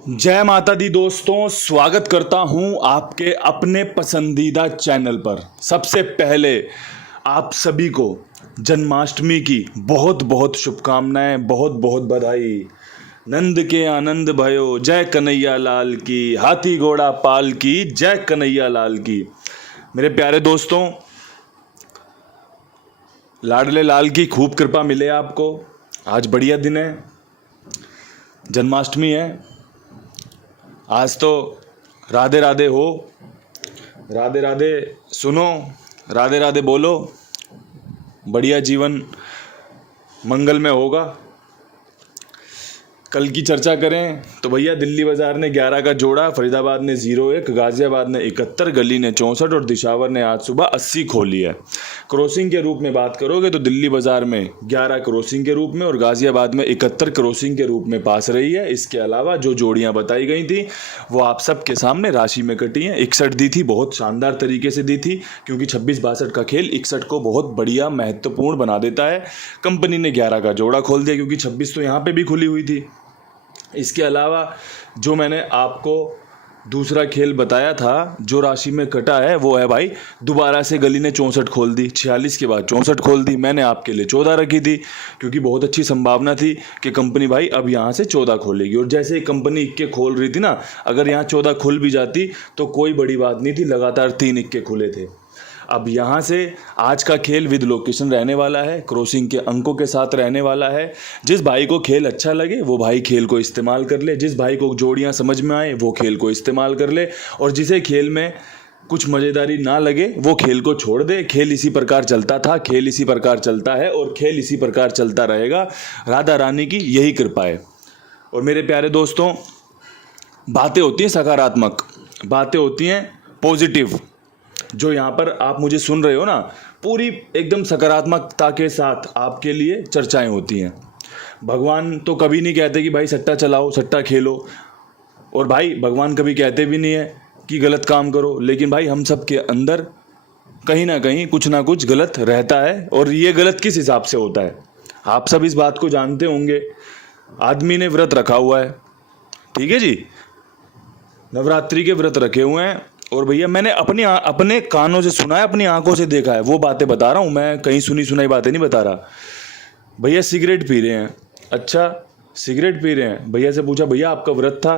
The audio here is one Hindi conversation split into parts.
जय माता दी दोस्तों, स्वागत करता हूं आपके अपने पसंदीदा चैनल पर। सबसे पहले आप सभी को जन्माष्टमी की बहुत बहुत शुभकामनाएं, बहुत बहुत बधाई। नंद के आनंद भयो, जय कन्हैया लाल की, हाथी घोड़ा पाल की, जय कन्हैया लाल की। मेरे प्यारे दोस्तों, लाडले लाल की खूब कृपा मिले आपको। आज बढ़िया दिन है, जन्माष्टमी है। आज तो राधे राधे हो, राधे राधे सुनो, राधे राधे बोलो, बढ़िया जीवन मंगल में होगा। कल की चर्चा करें तो भैया दिल्ली बाजार ने 11 का जोड़ा, फरीदाबाद ने 0-1, गाजियाबाद ने 71, गली ने 64 और दिशावर ने आज सुबह 80 खोली है। क्रॉसिंग के रूप में बात करोगे तो दिल्ली बाजार में 11 क्रॉसिंग के रूप में और गाजियाबाद में 71 क्रॉसिंग के रूप में पास रही है। इसके अलावा जो जोड़ियां बताई गई थी वो आप सबके सामने राशि में कटी हैं। 61 दी थी, बहुत शानदार तरीके से दी थी, क्योंकि 26-62 का खेल 61 को बहुत बढ़िया महत्वपूर्ण बना देता है। कंपनी ने 11 का जोड़ा खोल दिया, क्योंकि 26 तो यहाँ पर भी खुली हुई थी। इसके अलावा जो मैंने आपको दूसरा खेल बताया था जो राशि में कटा है वो है भाई, दोबारा से गली ने 64 खोल दी, 46 के बाद 64 खोल दी। मैंने आपके लिए 14 रखी थी, क्योंकि बहुत अच्छी संभावना थी कि कंपनी भाई अब यहाँ से 14 खोलेगी। और जैसे ही कंपनी इक्के खोल रही थी ना, अगर यहाँ 14 खुल भी जाती तो कोई बड़ी बात नहीं थी, लगातार 3 इक्के खुले थे। अब यहाँ से आज का खेल विद लोकेशन रहने वाला है, क्रॉसिंग के अंकों के साथ रहने वाला है। जिस भाई को खेल अच्छा लगे वो भाई खेल को इस्तेमाल कर ले, जिस भाई को जोड़ियाँ समझ में आए वो खेल को इस्तेमाल कर ले, और जिसे खेल में कुछ मज़ेदारी ना लगे वो खेल को छोड़ दे। खेल इसी प्रकार चलता था, खेल इसी प्रकार चलता है और खेल इसी प्रकार चलता रहेगा। राधा रानी की यही कृपा है। और मेरे प्यारे दोस्तों, बातें होती हैं सकारात्मक, बातें होती हैं पॉजिटिव। जो यहाँ पर आप मुझे सुन रहे हो ना, पूरी एकदम सकारात्मकता के साथ आपके लिए चर्चाएं होती हैं। भगवान तो कभी नहीं कहते कि भाई सट्टा चलाओ, सट्टा खेलो, और भाई भगवान कभी कहते भी नहीं है कि गलत काम करो। लेकिन भाई हम सब के अंदर कहीं ना कहीं कुछ ना कुछ गलत रहता है, और ये गलत किस हिसाब से होता है आप सब इस बात को जानते होंगे। आदमी ने व्रत रखा हुआ है, ठीक है जी, नवरात्रि के व्रत रखे हुए हैं, और भैया मैंने अपने कानों से सुना है, अपनी आंखों से देखा है, वो बातें बता रहा हूँ मैं, कहीं सुनी सुनाई बातें नहीं बता रहा। भैया सिगरेट पी रहे हैं, अच्छा सिगरेट पी रहे हैं, भैया से पूछा भैया आपका व्रत था,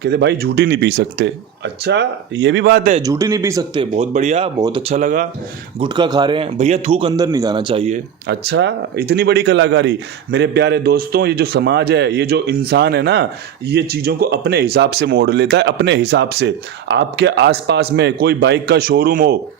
कहते भाई झूठी नहीं पी सकते। अच्छा ये भी बात है, झूठी नहीं पी सकते, बहुत बढ़िया, बहुत अच्छा लगा। गुटखा खा रहे हैं, भैया थूक अंदर नहीं जाना चाहिए। अच्छा इतनी बड़ी कलाकारी। मेरे प्यारे दोस्तों, ये जो समाज है, ये जो इंसान है ना, ये चीज़ों को अपने हिसाब से मोड़ लेता है, अपने हिसाब से। आपके आसपास में कोई बाइक का शोरूम हो,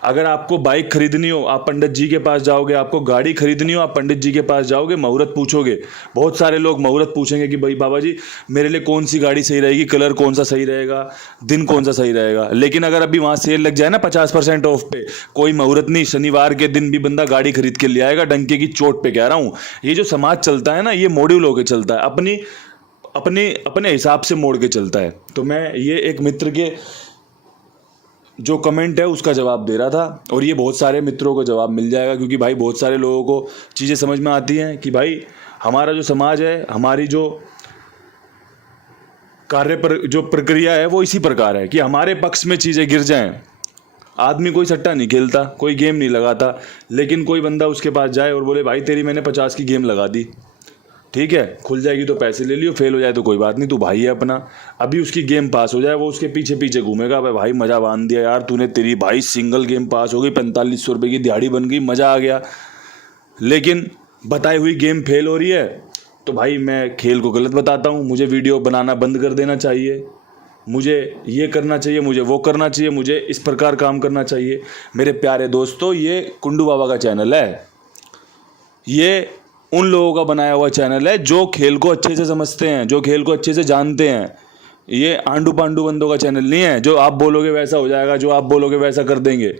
अगर आपको बाइक खरीदनी हो आप पंडित जी के पास जाओगे, आपको गाड़ी खरीदनी हो आप पंडित जी के पास जाओगे, मुहूर्त पूछोगे। बहुत सारे लोग मुहूर्त पूछेंगे कि भाई बाबा जी मेरे लिए कौन सी गाड़ी सही रहेगी, कलर कौन सा सही रहेगा, दिन कौन सा सही रहेगा। लेकिन अगर अभी वहाँ सेल लग जाए ना 50% ऑफ पे, कोई मुहूर्त नहीं, शनिवार के दिन भी बंदा गाड़ी खरीद के ले आएगा। डंके की चोट पे कह रहा हूँ। ये जो समाज चलता है ना, ये मॉड्यूल होकर चलता है, अपने हिसाब से मोड़ के चलता है। तो मैं ये एक मित्र के जो कमेंट है उसका जवाब दे रहा था, और ये बहुत सारे मित्रों को जवाब मिल जाएगा, क्योंकि भाई बहुत सारे लोगों को चीज़ें समझ में आती हैं कि भाई हमारा जो समाज है, हमारी जो कार्य पर जो प्रक्रिया है वो इसी प्रकार है कि हमारे पक्ष में चीज़ें गिर जाएं। आदमी कोई सट्टा नहीं खेलता, कोई गेम नहीं लगाता, लेकिन कोई बंदा उसके पास जाए और बोले भाई तेरी मैंने 50 की गेम लगा दी, ठीक है, खुल जाएगी तो पैसे ले लियो, फेल हो जाए तो कोई बात नहीं, तू भाई है अपना। अभी उसकी गेम पास हो जाए, वो उसके पीछे पीछे घूमेगा, भाई मज़ा बांध दिया यार तूने, तेरी भाई सिंगल गेम पास हो गई, 4500 रुपये की दिहाड़ी बन गई, मज़ा आ गया। लेकिन बताई हुई गेम फेल हो रही है तो भाई मैं खेल को गलत बताता हूँ, मुझे वीडियो बनाना बंद कर देना चाहिए, मुझे ये करना चाहिए, मुझे वो करना चाहिए, मुझे इस प्रकार काम करना चाहिए। मेरे प्यारे दोस्तों, ये कुंडू बाबा का चैनल है, ये उन लोगों का बनाया हुआ चैनल है जो खेल को अच्छे से समझते हैं, जो खेल को अच्छे से जानते हैं। ये आंडू पांडू बंदों का चैनल नहीं है, जो आप बोलोगे वैसा हो जाएगा, जो आप बोलोगे वैसा कर देंगे।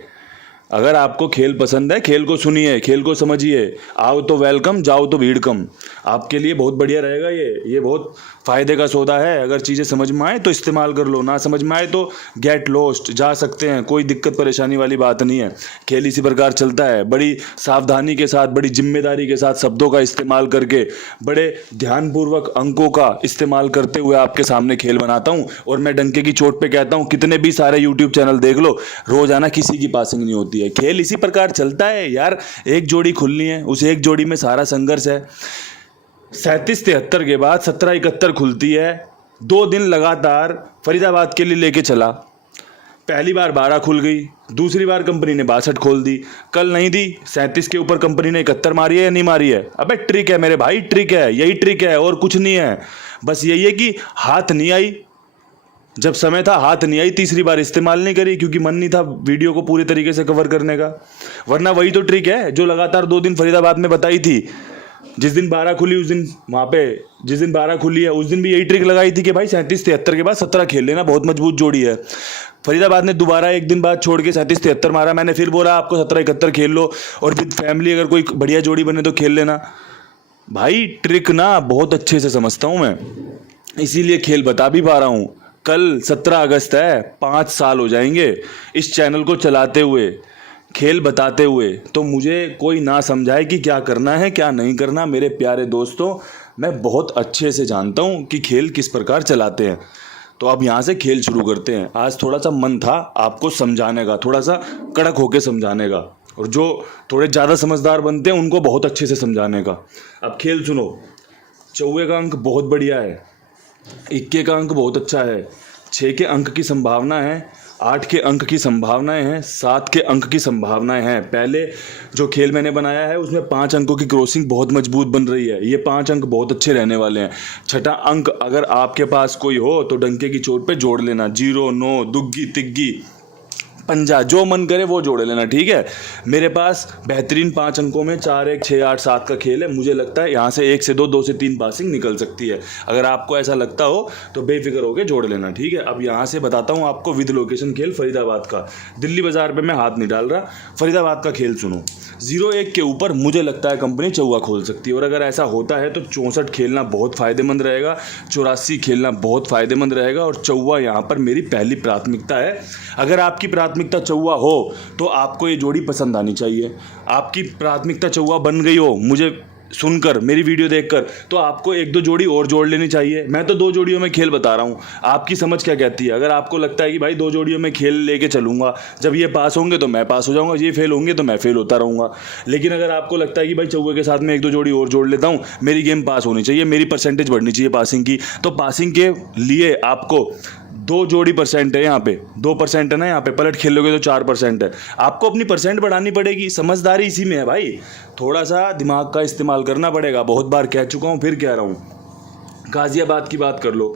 अगर आपको खेल पसंद है, खेल को सुनिए, खेल को समझिए, आओ तो वेलकम, जाओ तो भीड़ कम। आपके लिए बहुत बढ़िया रहेगा। ये बहुत फ़ायदे का सौदा है। अगर चीज़ें समझ में आए तो इस्तेमाल कर लो, ना समझ में आए तो गेट लॉस्ट, जा सकते हैं, कोई दिक्कत परेशानी वाली बात नहीं है। खेल इसी प्रकार चलता है। बड़ी सावधानी के साथ, बड़ी जिम्मेदारी के साथ शब्दों का इस्तेमाल करके, बड़े ध्यानपूर्वक अंकों का इस्तेमाल करते हुए आपके सामने खेल बनाता हूँ। और मैं डंके की चोट पे कहता हूँ, कितने भी सारे यूट्यूब चैनल देख लो, रोजाना किसी की पासिंग नहीं होती है। खेल इसी प्रकार चलता है यार। एक जोड़ी खुलनी है, उस एक जोड़ी में सारा संघर्ष है। 37-73 के बाद 17-71 खुलती है। 2 दिन लगातार फरीदाबाद के लिए लेके चला। पहली बार 12 खुल गई, दूसरी बार कंपनी ने 62 खोल दी, कल नहीं दी। 37 के ऊपर कंपनी ने 71 मारी है या नहीं मारी है? अबे ट्रिक है मेरे भाई, ट्रिक है, यही ट्रिक है और कुछ नहीं है। बस यही है कि हाथ नहीं आई, जब समय था हाथ नहीं आई। तीसरी बार इस्तेमाल नहीं करी क्योंकि मन नहीं था वीडियो को पूरे तरीके से कवर करने का। वरना वही तो ट्रिक है जो लगातार 2 दिन फरीदाबाद में बताई थी। जिस दिन 12 खुली उस दिन वहाँ पे, जिस दिन 12 खुली है उस दिन भी यही ट्रिक लगाई थी कि भाई 37-73 के बाद 17 खेल लेना, बहुत मजबूत जोड़ी है। फरीदाबाद ने दोबारा एक दिन बाद छोड़ के 37-73 मारा। मैंने फिर बोला आपको 17-71 खेल लो और विद फैमिली अगर कोई बढ़िया जोड़ी बने तो खेल लेना। भाई ट्रिक ना बहुत अच्छे से समझता हूँ मैं, इसीलिए खेल बता भी पा रहा हूँ। कल 17 अगस्त है, 5 साल हो जाएंगे इस चैनल को चलाते हुए, खेल बताते हुए। तो मुझे कोई ना समझाए कि क्या करना है क्या नहीं करना। मेरे प्यारे दोस्तों, मैं बहुत अच्छे से जानता हूँ कि खेल किस प्रकार चलाते हैं। तो अब यहाँ से खेल शुरू करते हैं। आज थोड़ा सा मन था आपको समझाने का, थोड़ा सा कड़क होके समझाने का, और जो थोड़े ज़्यादा समझदार बनते हैं उनको बहुत अच्छे से समझाने का। अब खेल सुनो। चौवे का अंक बहुत बढ़िया है, इक्के का अंक बहुत अच्छा है, 6 के अंक की संभावना है, 8 के अंक की संभावनाएं हैं, 7 के अंक की संभावनाएं हैं। पहले जो खेल मैंने बनाया है उसमें 5 अंकों की क्रॉसिंग बहुत मजबूत बन रही है। ये 5 अंक बहुत अच्छे रहने वाले हैं। छठा अंक अगर आपके पास कोई हो तो डंके की चोट पे जोड़ लेना। 0, 9, दुग्गी, तिग्गी, पंजा, जो मन करे वो जोड़ लेना, ठीक है। मेरे पास बेहतरीन 5 अंकों में 4, 1, 6, 8, 7 का खेल है। मुझे लगता है यहाँ से 1 से 2, 2 से 3 पासिंग निकल सकती है। अगर आपको ऐसा लगता हो तो बेफिक्र होकर जोड़ लेना, ठीक है। अब यहाँ से बताता हूँ आपको विद लोकेशन खेल फरीदाबाद का। दिल्ली बाजार पे मैं हाथ नहीं डाल रहा, फरीदाबाद का खेल सुनो। 0-1 के ऊपर मुझे लगता है कंपनी चौवा खोल सकती है, और अगर ऐसा होता है तो 64 खेलना बहुत फ़ायदेमंद रहेगा, 84 खेलना बहुत फ़ायदेमंद रहेगा, और चौवा यहाँ पर मेरी पहली प्राथमिकता है। अगर आपकी प्राथमिकता चौवा हो तो आपको ये जोड़ी पसंद आनी चाहिए। आपकी प्राथमिकता चौवा बन गई हो मुझे सुनकर, मेरी वीडियो देखकर, तो आपको 1-2 जोड़ी और जोड़ लेनी चाहिए। मैं तो 2 जोड़ियों में खेल बता रहा हूँ, आपकी समझ क्या कहती है। अगर आपको लगता है कि भाई 2 जोड़ियों में खेल लेके चलूँगा, जब ये पास होंगे तो मैं पास हो जाऊँगा, ये फेल होंगे तो मैं फेल होता रहूँगा। लेकिन अगर आपको लगता है कि भाई चौवे के साथ में 1-2 जोड़ी और जोड़ लेता हूँ, मेरी गेम पास होनी चाहिए, मेरी परसेंटेज बढ़नी चाहिए पासिंग की, तो पासिंग के लिए आपको 2 जोड़ी परसेंट है यहाँ पे, 2% है ना, यहाँ पे पलट खेलोगे तो 4% है। आपको अपनी परसेंट बढ़ानी पड़ेगी। समझदारी इसी में है भाई, थोड़ा सा दिमाग का इस्तेमाल करना पड़ेगा। बहुत बार कह चुका हूँ, फिर कह रहा हूँ। गाजियाबाद की बात कर लो,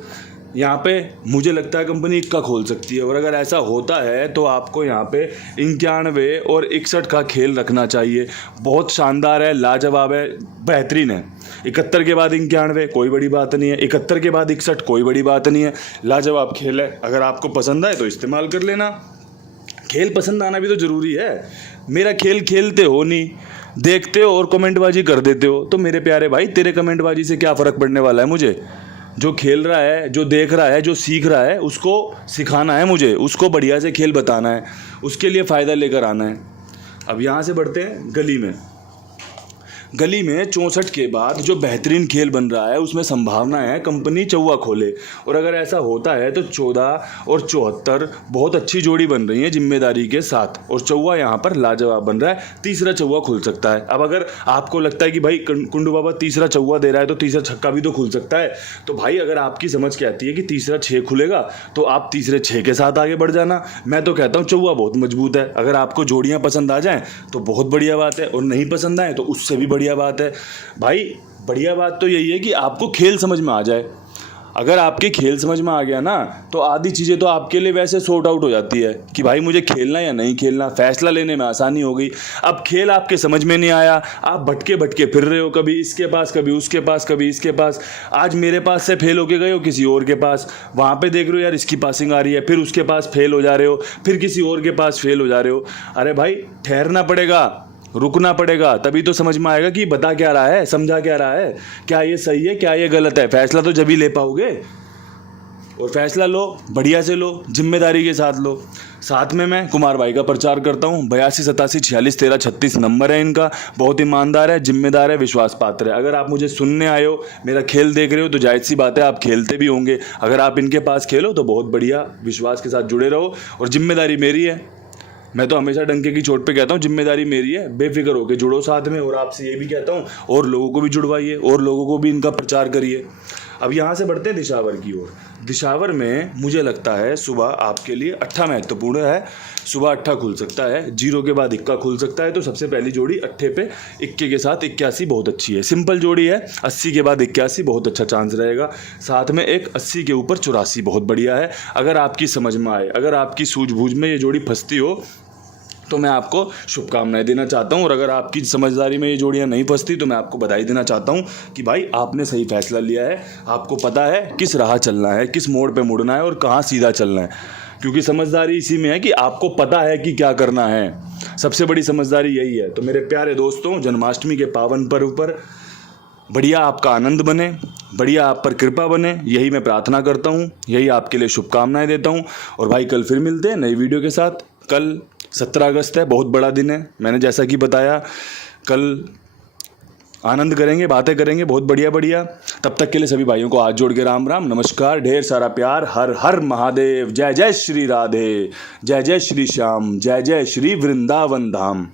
यहाँ पे मुझे लगता है कंपनी 1 का खोल सकती है, और अगर ऐसा होता है तो आपको यहाँ पे 91 और 61 का खेल रखना चाहिए। बहुत शानदार है, लाजवाब है, बेहतरीन है। 71 के बाद 91 कोई बड़ी बात नहीं है, 71 के बाद 61 कोई बड़ी बात नहीं है, लाजवाब खेल है। अगर आपको पसंद आए तो इस्तेमाल कर लेना। खेल पसंद आना भी तो ज़रूरी है। मेरा खेल खेलते हो नहीं, देखते हो और कमेंटबाजी कर देते हो, तो मेरे प्यारे भाई तेरे कमेंटबाजी से क्या फ़र्क पड़ने वाला है। मुझे जो खेल रहा है, जो देख रहा है, जो सीख रहा है, उसको सिखाना है, मुझे उसको बढ़िया से खेल बताना है, उसके लिए फ़ायदा लेकर आना है। अब यहाँ से बढ़ते हैं गली में। गली में 64 के बाद जो बेहतरीन खेल बन रहा है उसमें संभावना है कंपनी चौवा खोले, और अगर ऐसा होता है तो 14 और 74 बहुत अच्छी जोड़ी बन रही है जिम्मेदारी के साथ, और चौवा यहाँ पर लाजवाब बन रहा है। तीसरा चौवा खुल सकता है। अब अगर आपको लगता है कि भाई कुंडू बाबा तीसरा चौवा दे रहा है तो तीसरा छक्का भी तो खुल सकता है, तो भाई अगर आपकी समझ कहती है कि तीसरा 6 खुलेगा तो आप तीसरे 6 के साथ आगे बढ़ जाना। मैं तो कहता हूँ चौवा बहुत मजबूत है। अगर आपको जोड़ियाँ पसंद आ जाएँ तो बहुत बढ़िया बात है, और नहीं पसंद आए तो उससे भी बढ़िया बात है। भाई बढ़िया बात तो यही है कि आपको खेल समझ में आ जाए। अगर आपके खेल समझ में आ गया ना तो आधी चीज़ें तो आपके लिए वैसे सॉर्ट आउट हो जाती है कि भाई मुझे खेलना या नहीं खेलना, फैसला लेने में आसानी हो गई। अब खेल आपके समझ में नहीं आया, आप भटके भटके फिर रहे हो, कभी इसके पास, कभी उसके पास, कभी इसके पास। आज मेरे पास से फेल होके गए हो किसी और के पास, वहाँ पे देख रहे हो यार इसकी पासिंग आ रही है, फिर उसके पास फेल हो जा रहे हो, फिर किसी और के पास फेल हो जा रहे हो। अरे भाई ठहरना पड़ेगा, रुकना पड़ेगा, तभी तो समझ में आएगा कि बता क्या रहा है, समझा क्या रहा है, क्या ये सही है, क्या ये गलत है। फैसला तो जब ही ले पाओगे, और फैसला लो बढ़िया से लो, जिम्मेदारी के साथ लो। साथ में मैं कुमार भाई का प्रचार करता हूँ। 82 87 46 13 36 नंबर है इनका। बहुत ईमानदार है, जिम्मेदार है, विश्वास पात्र है। अगर आप मुझे सुनने आए हो, मेरा खेल देख रहे हो, तो जाहिर सी बात है आप खेलते भी होंगे। अगर आप इनके पास खेलो तो बहुत बढ़िया, विश्वास के साथ जुड़े रहो। और जिम्मेदारी मेरी है, मैं तो हमेशा डंके की चोट पे कहता हूँ जिम्मेदारी मेरी है, बेफिक्र होकर जुड़ो साथ में। और आपसे ये भी कहता हूँ और लोगों को भी जुड़वाइए, और लोगों को भी इनका प्रचार करिए। अब यहाँ से बढ़ते हैं दिशावर की ओर। दिशावर में मुझे लगता है सुबह आपके लिए अट्ठा महत्वपूर्ण है। सुबह अट्ठा खुल सकता है, 0 के बाद इक्का खुल सकता है। तो सबसे पहली जोड़ी अट्ठे पे इक्के के साथ 81 बहुत अच्छी है, सिंपल जोड़ी है। 80 के बाद 81 बहुत अच्छा चांस रहेगा। साथ में एक 80 के ऊपर 84 बहुत बढ़िया है। अगर आपकी समझ में आए, अगर आपकी सूझबूझ में ये जोड़ी फंसती हो तो मैं आपको शुभकामनाएं देना चाहता हूं। और अगर आपकी समझदारी में ये जोड़ियां नहीं फंसती तो मैं आपको बधाई देना चाहता हूं कि भाई आपने सही फैसला लिया है। आपको पता है किस राह चलना है, किस मोड़ पे मुड़ना है और कहाँ सीधा चलना है। क्योंकि समझदारी इसी में है कि आपको पता है कि क्या करना है। सबसे बड़ी समझदारी यही है। तो मेरे प्यारे दोस्तों, जन्माष्टमी के पावन पर्व पर बढ़िया आपका आनंद बने, बढ़िया आप पर कृपा बने, यही मैं प्रार्थना करता हूँ, यही आपके लिए शुभकामनाएं देता हूँ। और भाई कल फिर मिलते हैं नई वीडियो के साथ। कल 17 अगस्त है, बहुत बड़ा दिन है। मैंने जैसा कि बताया, कल आनंद करेंगे, बातें करेंगे, बहुत बढ़िया बढ़िया। तब तक के लिए सभी भाइयों को हाथ जोड़ के राम राम, नमस्कार, ढेर सारा प्यार। हर हर महादेव। जय जय श्री राधे, जय जय श्री श्याम, जय जय श्री वृंदावन धाम।